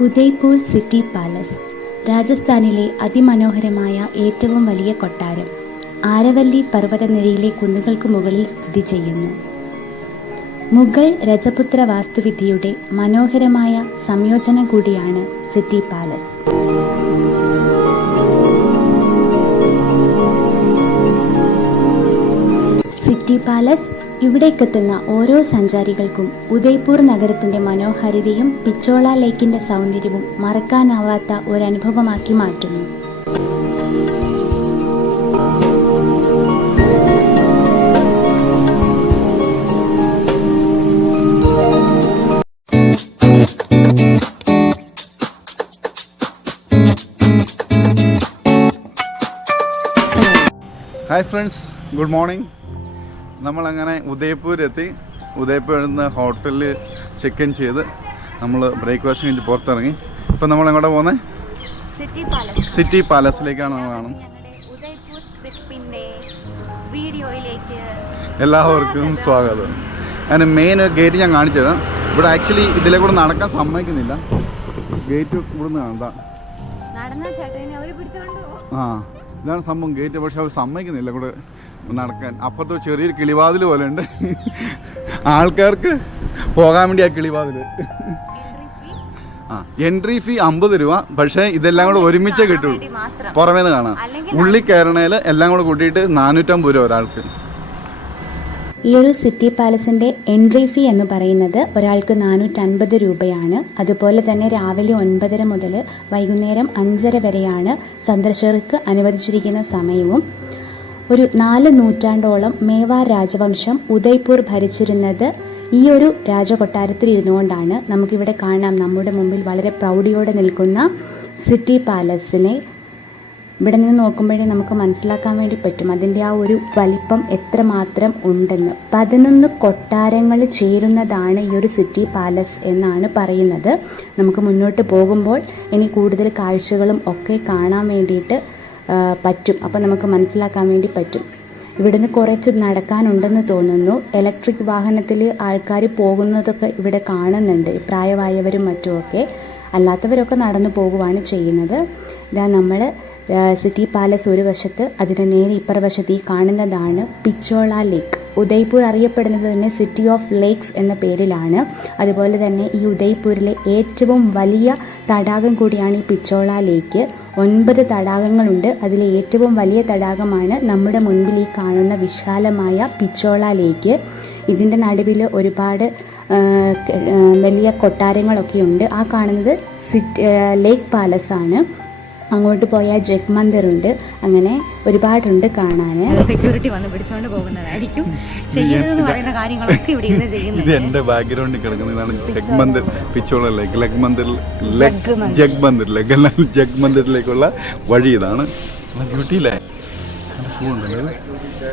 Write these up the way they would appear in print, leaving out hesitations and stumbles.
Udaipur city palace രാജസ്ഥാനിലെ അതിമനോഹരമായ ഏറ്റവും വലിയ കൊട്ടാരം ആരവല്ലി പർവ്വതനിരയിലെ കുന്നുകൾക്ക് മുകളിൽ സ്ഥിതി ചെയ്യുന്നു. മുഗൾ രജപുത്ര വാസ്തുവിദ്യയുടെ മനോഹരമായ സംയോജനം കൂടിയാണ് സിറ്റി പാലസ്. സിറ്റി പാലസ് ഇവിടേക്കെത്തുന്ന ഓരോ സഞ്ചാരികൾക്കും ഉദയ്പൂർ നഗരത്തിന്റെ മനോഹാരിതയും പിച്ചോള ലേക്കിന്റെ സൗന്ദര്യവും മറക്കാനാവാത്ത ഒരനുഭവമാക്കി മാറ്റുന്നു. Hi friends, good morning. നമ്മളങ്ങനെ ഉദയ്പൂരെത്തി. ഉദയ്പൂരിൽ നിന്ന് ഹോട്ടലിൽ ചെക്ക് ഇൻ ചെയ്ത് നമ്മൾ ബ്രേക്ക്ഫാസ്റ്റ് കഴിഞ്ഞ് പുറത്തിറങ്ങി. ഇപ്പം നമ്മൾ എങ്ങോട്ടാ പോകുന്നത്? സിറ്റി പാലസിലേക്കാണ് നമ്മൾ കാണുന്നത്. എല്ലാവർക്കും സ്വാഗതം. അതിന് മെയിൻ ഗേറ്റ് ഞാൻ കാണിച്ചത്. ഇവിടെ ആക്ച്വലി ഇതിലെ കൂടെ നടക്കാൻ സമ്മതിക്കുന്നില്ല. ഗേറ്റ് ഇവിടുന്ന് കാണണ്ട. ഇതാണ് സംഭവം, ഗേറ്റ്. പക്ഷെ അവർ സമ്മതിക്കുന്നില്ല കൂടെ നടക്കാൻ. അപ്പുറത്ത് ചെറിയൊരു കിളിവാതിൽ പോലെ ഉണ്ട്. ആൾക്കാർക്ക് പോകാൻ വേണ്ടി ആ കിളിവാതിൽ. എൻട്രി ഫീ 50 രൂപ. പക്ഷെ ഇതെല്ലാം കൂടെ ഒരുമിച്ചേ കിട്ടുള്ളൂ. പുറമേന്ന് കാണാം. ഉള്ളിൽ കയറണേൽ എല്ലാം കൂടെ കൂട്ടിയിട്ട് 450 രൂപ ഒരാൾക്ക്. ഈ ഒരു സിറ്റി പാലസിന്റെ എൻട്രി ഫീ എന്ന് പറയുന്നത് ഒരാൾക്ക് 450 രൂപയാണ്. അതുപോലെ തന്നെ രാവിലെ 9:30 മുതൽ വൈകുന്നേരം 5:30 വരെയാണ് സന്ദർശകർക്ക് അനുവദിച്ചിരിക്കുന്ന സമയവും. ഒരു 4 നൂറ്റാണ്ടോളം മേവാർ രാജവംശം ഉദയ്പൂർ ഭരിച്ചിരുന്നത് ഈ ഒരു രാജകൊട്ടാരത്തിൽ ഇരുന്നുകൊണ്ടാണ്. നമുക്കിവിടെ കാണാം, നമ്മുടെ മുമ്പിൽ വളരെ പ്രൗഢിയോടെ നിൽക്കുന്ന സിറ്റി പാലസിനെ. ഇവിടെ നിന്ന് നോക്കുമ്പോഴേ നമുക്ക് മനസ്സിലാക്കാൻ വേണ്ടി പറ്റും അതിൻ്റെ ആ ഒരു വലിപ്പം എത്രമാത്രം ഉണ്ടെന്ന്. 11 കൊട്ടാരങ്ങൾ ചേരുന്നതാണ് ഈ ഒരു സിറ്റി പാലസ് എന്നാണ് പറയുന്നത്. നമുക്ക് മുന്നോട്ട് പോകുമ്പോൾ ഇനി കൂടുതൽ കാഴ്ചകളും ഒക്കെ കാണാൻ വേണ്ടിയിട്ട് പറ്റും. അപ്പം നമുക്ക് മനസ്സിലാക്കാൻ വേണ്ടി പറ്റും. ഇവിടുന്ന് കുറച്ച് നടക്കാനുണ്ടെന്ന് തോന്നുന്നു. ഇലക്ട്രിക് വാഹനത്തിൽ ആൾക്കാർ പോകുന്നതൊക്കെ ഇവിടെ കാണുന്നുണ്ട്, പ്രായമായവരും മറ്റുമൊക്കെ. അല്ലാത്തവരൊക്കെ നടന്നു പോകുവാണ് ചെയ്യുന്നത്. ഇതാ നമ്മൾ സിറ്റി പാലസ് ഒരു വശത്ത്, അതിന് നേരെ ഇപ്പുറവശത്ത് ഈ കാണുന്നതാണ് പിച്ചോള ലേക്ക്. ഉദയ്പൂർ അറിയപ്പെടുന്നത് തന്നെ സിറ്റി ഓഫ് ലേക്സ് എന്ന പേരിലാണ്. അതുപോലെ തന്നെ ഈ ഉദയ്പൂരിലെ ഏറ്റവും വലിയ തടാകം കൂടിയാണ് ഈ പിച്ചോള ലേക്ക്. 9 തടാകങ്ങളുണ്ട്. അതിലെ ഏറ്റവും വലിയ തടാകമാണ് നമ്മുടെ മുൻപിൽ ഈ കാണുന്ന വിശാലമായ പിച്ചോള ലേക്ക്. ഇതിൻ്റെ നടുവിൽ ഒരുപാട് വലിയ കൊട്ടാരങ്ങളൊക്കെ ഉണ്ട്. ആ കാണുന്നത് ലേക്ക് പാലസ് ആണ്. അങ്ങോട്ട് പോയാൽ ജഗ് മന്ദിർ ഉണ്ട്. അങ്ങനെ ഒരുപാടുണ്ട് കാണാൻ. സെക്യൂരിറ്റി വന്ന് പിടിച്ചോണ്ട് പോകുന്നതായിരിക്കും. ചെയ്യുന്നതെന്ന് പറയുന്ന കാര്യങ്ങളൊക്കെ ഇവിടെ ഇരുന്ന് ചെയ്യുന്നത്. ഇത് എന്റെ ബാക്ക്ഗ്രൗണ്ടിൽ കിടക്കുന്നതാണ് ജഗ് മന്ദിർ, പിച്ചോള ലേക്ക്. ജഗ് മന്ദിറിലേക്കുള്ള വഴി ഇതാണ്. ബ്യൂട്ടിയില്ലേ?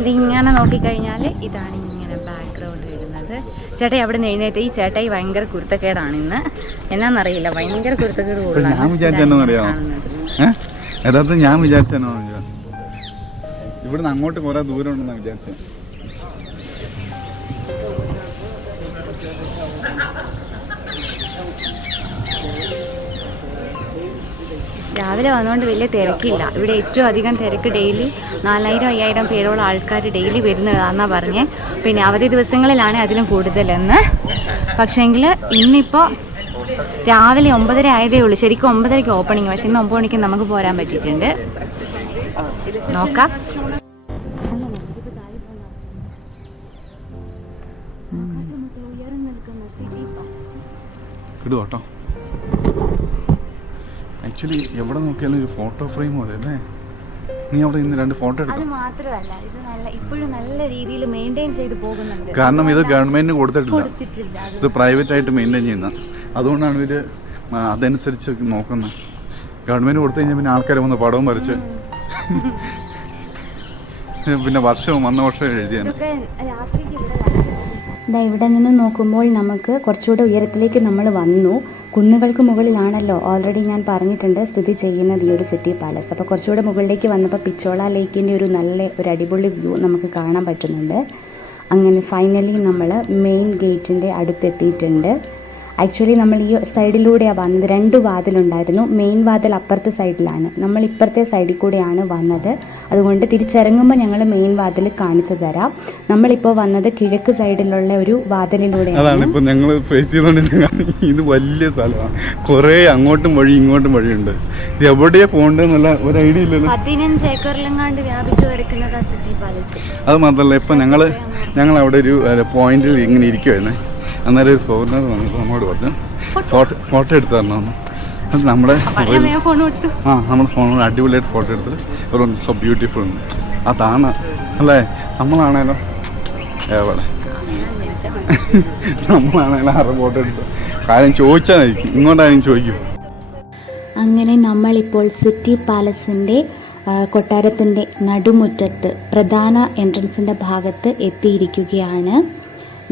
ഇതിങ്ങനെ നോക്കിക്കഴിഞ്ഞാൽ ഇതാണ് ഇങ്ങനെ ബാക്ക്ഗ്രൗണ്ട് വരുന്നത്. ചേട്ടായി അവിടെ നിന്ന് എഴുന്നേറ്റ്. ഈ ചേട്ടായി ഭയങ്കര കുരുത്തക്കേടാണ് ഇന്ന്. എന്നാന്നറിയില്ല, ഭയങ്കര കുരുത്തക്കേട് കൂടുതലാണ്. യഥാർത്ഥം ഞാൻ വിചാരിച്ചോ, ഇവിടുന്ന് അങ്ങോട്ട് കുറെ ദൂരം ഉണ്ടെന്നാ വിചാരിച്ചത്. രാവിലെ വന്നുകൊണ്ട് വലിയ തിരക്കില്ല. ഇവിടെ ഏറ്റവും അധികം തിരക്ക് ഡെയിലി 4000-5000 പേരോളം ആൾക്കാർ ഡെയിലി വരുന്നതാണെന്നാണ് പറഞ്ഞേ. പിന്നെ അവധി ദിവസങ്ങളിലാണ് അതിലും കൂടുതലെന്ന്. പക്ഷേങ്കിൽ ഇന്നിപ്പോൾ രാവിലെ 9:30 ആയതേ ഉള്ളൂ. ശരിക്കും 9:30ക്ക് ഓപ്പണിങ്. പക്ഷെ ഇന്ന് 9 മണിക്ക് നമുക്ക് പോരാൻ പറ്റിയിട്ടുണ്ട്. നോക്കാം. കേട്ടോ, ആക്ച്വലി എവിടെ നോക്കിയാലും ഒരു ഫോട്ടോ ഫ്രെയിം പോലെ അല്ലേ? നീ അവിടെ ഇന്ന് 2 ഫോട്ടോ എടുത്തു. അത് മാത്രമല്ല, ഇത് ഇപ്പോഴും നല്ല രീതിയിൽ മെയിൻറ്റെയിൻ ചെയ്ത് പോകുന്നുണ്ട്. കാരണം ഇത് ഗവൺമെന്റിന് കൊടുത്തിട്ടില്ല. ഇത് പ്രൈവറ്റ് ആയിട്ട് മെയിൻറ്റെയിൻ ചെയ്യുന്ന. അതുകൊണ്ടാണ് ഇവര് അതനുസരിച്ച് നോക്കുന്നത്. ഗവൺമെന്റ് കൊടുത്തു കഴിഞ്ഞാൽ പിന്നെ ആൾക്കാരെ വന്ന് പടവും വരച്ച് പിന്നെ വർഷവും വന്ന വർഷം എഴുതിയാണ്. ഇവിടെ നിന്ന് നോക്കുമ്പോൾ നമുക്ക് കുറച്ചുകൂടെ ഉയരത്തിലേക്ക് നമ്മൾ വന്നു. കുന്നുകൾക്ക് മുകളിലാണല്ലോ ഓൾറെഡി ഞാൻ പറഞ്ഞിട്ടുണ്ട് സ്ഥിതി ചെയ്യുന്നത് ഈ ഒരു സിറ്റി പാലസ്. അപ്പോൾ കുറച്ചുകൂടെ മുകളിലേക്ക് വന്നപ്പോൾ പിച്ചോള ലേക്കിൻ്റെ ഒരു അടിപൊളി വ്യൂ നമുക്ക് കാണാൻ പറ്റുന്നുണ്ട്. അങ്ങനെ ഫൈനലി നമ്മൾ മെയിൻ ഗേറ്റിൻ്റെ അടുത്തെത്തിയിട്ടുണ്ട്. ആക്ച്വലി നമ്മൾ ഈ സൈഡിലൂടെയാണ് വന്നത്. 2 വാതിലുണ്ടായിരുന്നു. മെയിൻ വാതിൽ അപ്പുറത്തെ സൈഡിലാണ്, നമ്മൾ ഇപ്പുറത്തെ സൈഡിൽ കൂടെയാണ് വന്നത്. അതുകൊണ്ട് തിരിച്ചിറങ്ങുമ്പോൾ ഞങ്ങൾ മെയിൻ വാതിൽ കാണിച്ചു തരാം. നമ്മളിപ്പോൾ വന്നത് കിഴക്ക് സൈഡിലുള്ള ഒരു വാതിലിലൂടെയാണ്. അതാണ് ഇപ്പോൾ ഞങ്ങൾ ഫേസ് ചെയ്തുകൊണ്ടിരിക്കുന്നത്. ഇത് വലിയ സ്ഥലമാണ്, കുറേ അങ്ങോട്ടും വഴി ഇങ്ങോട്ടും വഴിയുണ്ട്. ഇത് എവിടെയാ പോകേണ്ടതെന്നുള്ള ഒരു ഐഡിയ ഇല്ലല്ലോ. 15 ഏക്കറിലെങ്ങാണ്ട് വ്യാപിച്ചു കിടക്കുന്നത് സിറ്റി പാലസ്. അത് മാത്രമല്ല, ഇപ്പം ഞങ്ങൾ അവിടെ ഒരു പോയിന്റിൽ ഇങ്ങനെ ഇരിക്കുമായിരുന്നേ. അന്നേരം ഒരു ഫോറിനർ വന്നിട്ട് നമ്മോട് പറഞ്ഞു ഫോട്ടോ എടുത്തു തരണമെന്ന്. അത് നമ്മുടെ നമ്മുടെ ഫോണിൽ അടിപൊളിയായിട്ട് ഫോട്ടോ എടുത്തിട്ട് സോ ബ്യൂട്ടിഫുൾ. അതാണ് അല്ലേ, നമ്മളാണേലോ എവിടെ നമ്മളാണേലും 6 ഫോട്ടോ എടുത്തു. കാര്യം ചോദിച്ചാൽ ഇങ്ങോട്ടാരും ചോദിക്കും. അങ്ങനെ നമ്മളിപ്പോൾ സിറ്റി പാലസിൻ്റെ കൊട്ടാരത്തിൻ്റെ നടുമുറ്റത്ത് പ്രധാന എൻട്രൻസിൻ്റെ ഭാഗത്ത് എത്തിയിരിക്കുകയാണ്.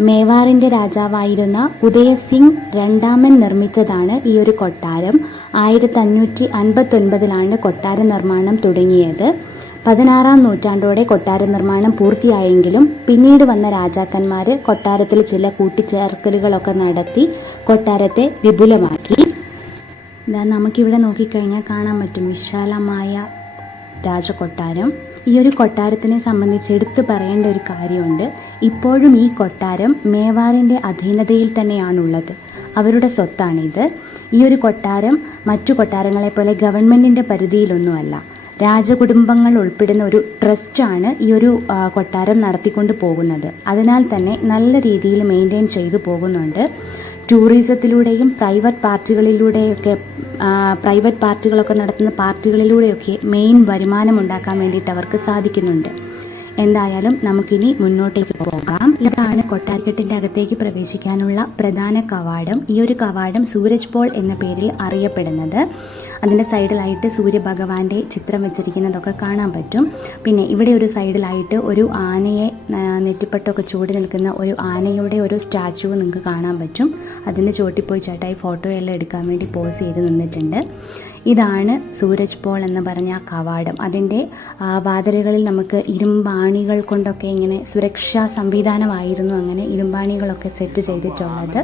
മേവാറിൻ്റെ രാജാവായിരുന്ന ഉദയസിംഗ് രണ്ടാമൻ നിർമ്മിച്ചതാണ് ഈ ഒരു കൊട്ടാരം. 1559 കൊട്ടാര നിർമ്മാണം തുടങ്ങിയത്. 16-ാം നൂറ്റാണ്ടോടെ കൊട്ടാര നിർമ്മാണം പൂർത്തിയായെങ്കിലും പിന്നീട് വന്ന രാജാക്കന്മാർ കൊട്ടാരത്തിൽ ചില കൂട്ടിച്ചേർക്കലുകളൊക്കെ നടത്തി കൊട്ടാരത്തെ വിപുലമാക്കി. നമുക്കിവിടെ നോക്കിക്കഴിഞ്ഞാൽ കാണാൻ പറ്റും വിശാലമായ രാജകൊട്ടാരം. ഈ ഒരു കൊട്ടാരത്തിനെ സംബന്ധിച്ച് എടുത്തു പറയേണ്ട ഒരു കാര്യമുണ്ട്. ഇപ്പോഴും ഈ കൊട്ടാരം മേവാറിൻ്റെ അധീനതയിൽ തന്നെയാണുള്ളത്, അവരുടെ സ്വത്താണിത്. ഈ ഒരു കൊട്ടാരം മറ്റു കൊട്ടാരങ്ങളെപ്പോലെ ഗവൺമെൻറ്റിൻ്റെ പരിധിയിലൊന്നുമല്ല. രാജകുടുംബങ്ങൾ ഉൾപ്പെടുന്ന ഒരു ട്രസ്റ്റാണ് ഈ ഒരു കൊട്ടാരം നടത്തിക്കൊണ്ട് പോകുന്നത്. അതിനാൽ തന്നെ നല്ല രീതിയിൽ മെയിൻറ്റെയിൻ ചെയ്തു പോകുന്നുണ്ട്. ടൂറിസത്തിലൂടെയും പ്രൈവറ്റ് പാർട്ടികളൊക്കെ നടത്തുന്ന പാർട്ടികളിലൂടെയൊക്കെ മെയിൻ വരുമാനം ഉണ്ടാക്കാൻ വേണ്ടിയിട്ട് അവർക്ക് സാധിക്കുന്നുണ്ട്. എന്തായാലും നമുക്കിനി മുന്നോട്ടേക്ക് പോകാം. ഇതാണ് കൊട്ടാരക്കെട്ടിൻ്റെ അകത്തേക്ക് പ്രവേശിക്കാനുള്ള പ്രധാന കവാടം. ഈ ഒരു കവാടം സൂരജ് പോൾ എന്ന പേരിൽ അറിയപ്പെടുന്നത്. അതിൻ്റെ സൈഡിലായിട്ട് സൂര്യഭഗവാന്റെ ചിത്രം വെച്ചിരിക്കുന്നതൊക്കെ കാണാൻ പറ്റും. പിന്നെ ഇവിടെ ഒരു സൈഡിലായിട്ട് ഒരു ആനയെ നെറ്റിപ്പട്ടൊക്കെ ചൂടി നിൽക്കുന്ന ഒരു ആനയുടെ ഒരു സ്റ്റാച്ചു നിങ്ങൾക്ക് കാണാൻ പറ്റും. അതിൻ്റെ ചോട്ടിൽ പോയി ചേട്ടായി ഫോട്ടോയെല്ലാം എടുക്കാൻ വേണ്ടി പോസ് ചെയ്ത് നിന്നിട്ടുണ്ട്. ഇതാണ് സൂരജ് പോൾ എന്ന് പറഞ്ഞ ആ കവാടം. അതിൻ്റെ വാതിലുകളിൽ നമുക്ക് ഇരുമ്പാണികൾ കൊണ്ടൊക്കെ ഇങ്ങനെ സുരക്ഷാ സംവിധാനമായിരുന്നു, അങ്ങനെ ഇരുമ്പാണികളൊക്കെ സെറ്റ് ചെയ്തിട്ടുള്ളത്.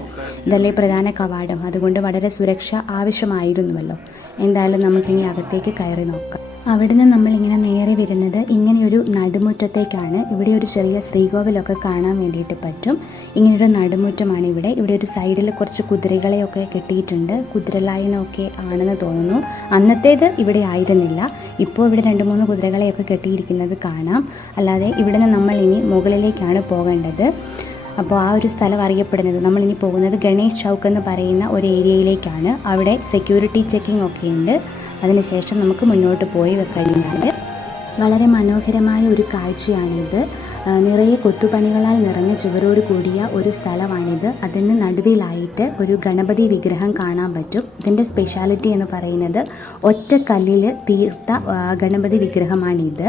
ഇതല്ലേ പ്രധാന കവാടം, അതുകൊണ്ട് വളരെ സുരക്ഷ ആവശ്യമായിരുന്നുവല്ലോ. എന്തായാലും നമുക്കിനി അകത്തേക്ക് കയറി നോക്കാം. അവിടുന്ന് നമ്മളിങ്ങനെ നേരെ വരുന്നത് ഇങ്ങനെയൊരു നടുമുറ്റത്തേക്കാണ്. ഇവിടെ ഒരു ചെറിയ ശ്രീകോവിലൊക്കെ കാണാൻ വേണ്ടിയിട്ട് പറ്റും. ഇങ്ങനെയൊരു നടുമുറ്റമാണ് ഇവിടെ. ഇവിടെ ഒരു സൈഡിൽ കുറച്ച് കുതിരകളെയൊക്കെ കെട്ടിയിട്ടുണ്ട്. കുതിരലായനമൊക്കെ ആണെന്ന് തോന്നുന്നു. അന്നത്തേത് ഇവിടെ ആയിരുന്നില്ല. ഇപ്പോൾ ഇവിടെ 2-3 കുതിരകളെയൊക്കെ കെട്ടിയിരിക്കുന്നത് കാണാം. അല്ലാതെ ഇവിടെ നിന്ന് നമ്മൾ ഇനി മുകളിലേക്കാണ് പോകേണ്ടത്. അപ്പോൾ ആ ഒരു സ്ഥലം അറിയപ്പെടുന്നത്, നമ്മളിനി പോകുന്നത് ഗണേഷ് ചൗക്ക് എന്ന് പറയുന്ന ഒരു ഏരിയയിലേക്കാണ്. അവിടെ സെക്യൂരിറ്റി ചെക്കിംഗ് ഒക്കെ ഉണ്ട്. അതിനുശേഷം നമുക്ക് മുന്നോട്ട് പോയി കഴിഞ്ഞാൽ വളരെ മനോഹരമായ ഒരു കാഴ്ചയാണിത്. നിറയെ കൊത്തുപണികളാൽ നിറഞ്ഞ ചുവരോട് കൂടിയ ഒരു സ്ഥലമാണിത്. അതിന് നടുവിലായിട്ട് ഒരു ഗണപതി വിഗ്രഹം കാണാൻ പറ്റും. ഇതിൻ്റെ സ്പെഷ്യാലിറ്റി എന്ന് പറയുന്നത് ഒറ്റക്കല്ലിൽ തീർത്ത ഗണപതി വിഗ്രഹമാണിത്.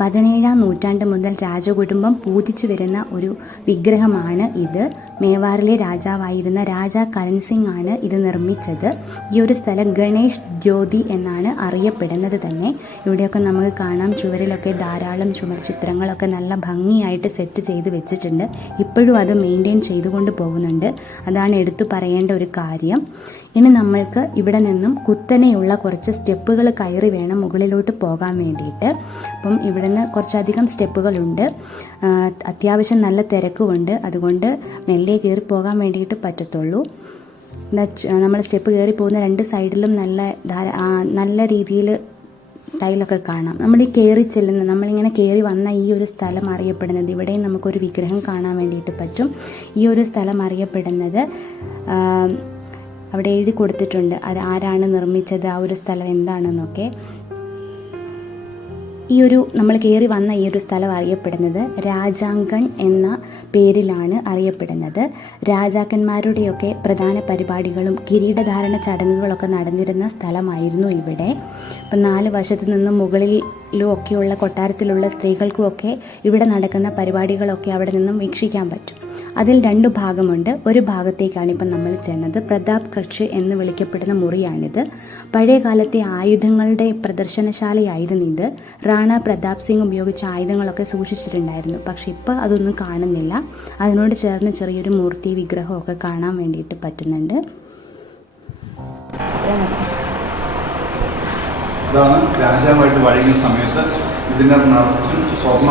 17-ാം നൂറ്റാണ്ട് മുതൽ രാജകുടുംബം പൂജിച്ചു വരുന്ന ഒരു വിഗ്രഹമാണ് ഇത്. മേവാറിലെ രാജാവായിരുന്ന രാജാ കരൺ സിംഗ് ആണ് ഇത് നിർമ്മിച്ചത്. ഈ ഒരു സ്ഥലം ഗണേഷ് ജ്യോതി എന്നാണ് അറിയപ്പെടുന്നത് തന്നെ. ഇവിടെയൊക്കെ നമുക്ക് കാണാം, ചുവരിലൊക്കെ ധാരാളം ചുമർ ചിത്രങ്ങളൊക്കെ നല്ല ഭംഗിയായിട്ട് സെറ്റ് ചെയ്ത് വെച്ചിട്ടുണ്ട്. ഇപ്പോഴും അത് മെയിൻറ്റെയിൻ ചെയ്തുകൊണ്ട് പോകുന്നുണ്ട്. അതാണ് എടുത്തു പറയേണ്ട ഒരു കാര്യം. ഇനി നമ്മൾക്ക് ഇവിടെ നിന്നും കുത്തനെയുള്ള കുറച്ച് സ്റ്റെപ്പുകൾ കയറി വേണം മുകളിലോട്ട് പോകാൻ വേണ്ടിയിട്ട്. അപ്പം ഇവിടുന്ന് കുറച്ചധികം സ്റ്റെപ്പുകളുണ്ട്. അത്യാവശ്യം നല്ല തിരക്കുമുണ്ട്. അതുകൊണ്ട് മെല്ലെ കയറി പോകാൻ വേണ്ടിയിട്ട് പറ്റത്തുള്ളൂ. നമ്മൾ സ്റ്റെപ്പ് കയറി പോകുന്ന 2 സൈഡിലും നല്ല രീതിയിൽ ടൈലൊക്കെ കാണാം. നമ്മൾ ഈ നമ്മളിങ്ങനെ കയറി വന്ന ഈ ഒരു സ്ഥലം അറിയപ്പെടുന്നത്, ഇവിടെയും നമുക്കൊരു വിഗ്രഹം കാണാൻ വേണ്ടിയിട്ട് പറ്റും. ഈ ഒരു സ്ഥലം അറിയപ്പെടുന്നത്, അവിടെ എഴുതി കൊടുത്തിട്ടുണ്ട് അത് ആരാണ് നിർമ്മിച്ചത്, ആ ഒരു സ്ഥലം എന്താണെന്നൊക്കെ. നമ്മൾ കയറി വന്ന ഈ ഒരു സ്ഥലം അറിയപ്പെടുന്നത് രാജാങ്കൺ എന്ന പേരിലാണ് അറിയപ്പെടുന്നത്. രാജാക്കന്മാരുടെയൊക്കെ പ്രധാന പരിപാടികളും കിരീടധാരണ ചടങ്ങുകളൊക്കെ നടന്നിരുന്ന സ്ഥലമായിരുന്നു ഇവിടെ. ഇപ്പം 4 വശത്തു നിന്നും മുകളിലും ഒക്കെയുള്ള കൊട്ടാരത്തിലുള്ള സ്ത്രീകൾക്കുമൊക്കെ ഇവിടെ നടക്കുന്ന പരിപാടികളൊക്കെ അവിടെ നിന്നും വീക്ഷിക്കാൻ പറ്റും. അതിൽ 2 ഭാഗമുണ്ട്. ഒരു ഭാഗത്തേക്കാണ് ഇപ്പം നമ്മൾ ചെന്നത്. പ്രതാപ് കക്ഷ് എന്ന് വിളിക്കപ്പെടുന്ന മുറിയാണിത്. പഴയ കാലത്തെ ആയുധങ്ങളുടെ പ്രദർശനശാലയായിരുന്നു ഇത്. റാണ പ്രതാപ് സിംഗ് ഉപയോഗിച്ച ആയുധങ്ങളൊക്കെ സൂക്ഷിച്ചിട്ടുണ്ടായിരുന്നു. പക്ഷെ ഇപ്പോൾ അതൊന്നും കാണുന്നില്ല. അതിനോട് ചേർന്ന് ചെറിയൊരു മൂർത്തി വിഗ്രഹമൊക്കെ കാണാൻ വേണ്ടിയിട്ട് പറ്റുന്നുണ്ട്. ഇതാണ് രാജാവായിട്ട് വഴിയുന്ന സമയത്ത് ഇതിൻ്റെ നിറച്ചും സ്വർണ്ണ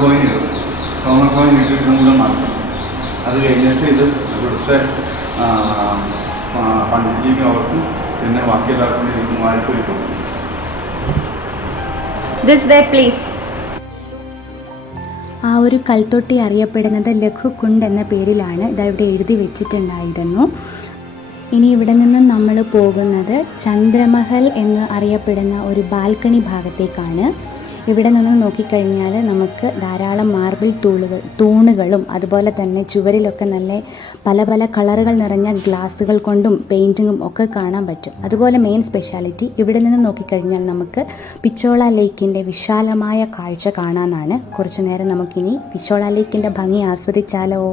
കോയിൻ ഇട്ടിട്ട് കൂടെ നടത്തും. അത് കഴിഞ്ഞിട്ട് ഇത് ഇവിടുത്തെ പണ്ഡിറ്റിക്കും അവർക്കും പിന്നെ ബാക്കി എല്ലാവർക്കും ഇരിക്കുന്നതായിട്ട് കിട്ടും. ആ ഒരു കൽത്തൊട്ടി അറിയപ്പെടുന്നത് ലഘുകുണ്ട് എന്ന പേരിലാണ്. ഇതവിടെ എഴുതി വെച്ചിട്ടുണ്ടായിരുന്നു. ഇനി ഇവിടെ നിന്ന് നമ്മൾ പോകുന്നത് ചന്ദ്രമഹൽ എന്ന് അറിയപ്പെടുന്ന ഒരു ബാൽക്കണി ഭാഗത്തേക്കാണ്. ഇവിടെ നിന്ന് നോക്കിക്കഴിഞ്ഞാൽ നമുക്ക് ധാരാളം മാർബിൾ തൂണുകളും അതുപോലെ തന്നെ ചുവരിലൊക്കെ നല്ല പല പല കളറുകൾ നിറഞ്ഞ ഗ്ലാസുകൾ കൊണ്ടും പെയിൻറ്റിങ്ങും ഒക്കെ കാണാൻ പറ്റും. അതുപോലെ മെയിൻ സ്പെഷ്യാലിറ്റി ഇവിടെ നിന്ന് നോക്കിക്കഴിഞ്ഞാൽ നമുക്ക് പിച്ചോള ലേക്കിൻ്റെ വിശാലമായ കാഴ്ച കാണാനാണ്. കുറച്ചു നേരം നമുക്കിനി പിച്ചോള ലേക്കിൻ്റെ ഭംഗി ആസ്വദിച്ചാലോ.